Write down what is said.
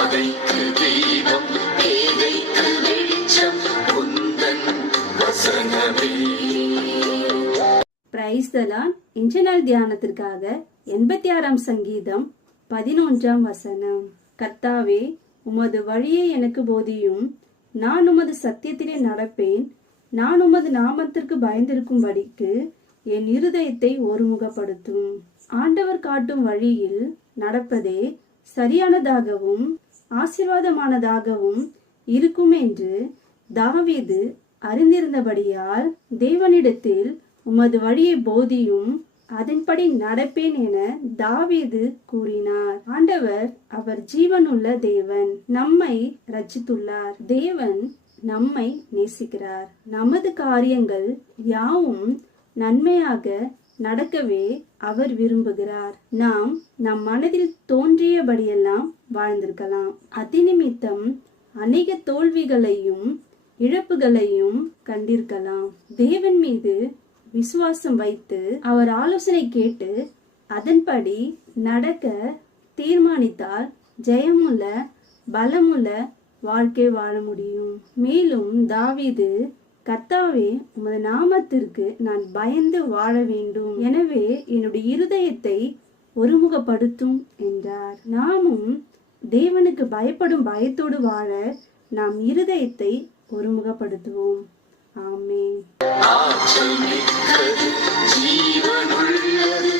பாதைக்கு தீபம், பேதைக்கு வெளிச்சம், உந்தன் வசனமே. Praise the Lord. இன்றைய நாள் தியானத்திற்காக 86ஆம் சங்கீதம் 11ஆம் வசனம். கர்த்தாவே, உமது வழியை எனக்கு போதியும், நான் உமது சத்தியத்திலே நடப்பேன். நான் உமது நாமத்திற்கு பயந்திருக்கும்படிக்கு என் இருதயத்தை ஒருமுகப்படுத்தும். ஆண்டவர் காட்டும் வழியில் நடப்பதே சரியானதாகவும் ஆசீர்வாதமானதாகவும் இருக்கும் என்று தாவீது அறிந்திருந்தபடியால் தேவனிடத்தில் உமது வழியை போதியும், அதன்படி நடப்பேன் என தாவீது கூறினார். ஆண்டவர் அவர் ஜீவனுள்ள தேவன், நம்மை ரட்சித்துள்ளார். தேவன் நம்மை நேசிக்கிறார். நமது காரியங்கள் யாவும் நன்மையாக நடக்கவே அவர் விரும்புகிறார். நாம் நம் மனதில் தோன்றியபடியெல்லாம் வாழ்ந்திருக்கலாம். அதிநிமித்தம் அநேக தோல்விகளையும் இழப்புகளையும் கண்டிருக்கலாம். தேவன் மீது விசுவாசம் வைத்து அவர் ஆலோசனை கேட்டு அதன்படி நடக்க தீர்மானித்தால் ஜெயமுள்ள பலமுள்ள வாழ்க்கை வாழ முடியும். மேலும் தாவீது, கர்த்தாவே, உமது நாமத்திற்கு நான் பயந்து வாழ வேண்டும், எனவே என்னுடைய இருதயத்தை ஒருமுகப்படுத்தும் என்றார். நாமும் தேவனுக்கு பயப்படும் பயத்தோடு வாழ நாம் இருதயத்தை ஒருமுகப்படுத்துவோம். ஆமென். ஆற்றல் மிக்கது, ஜீவனுள்ளது,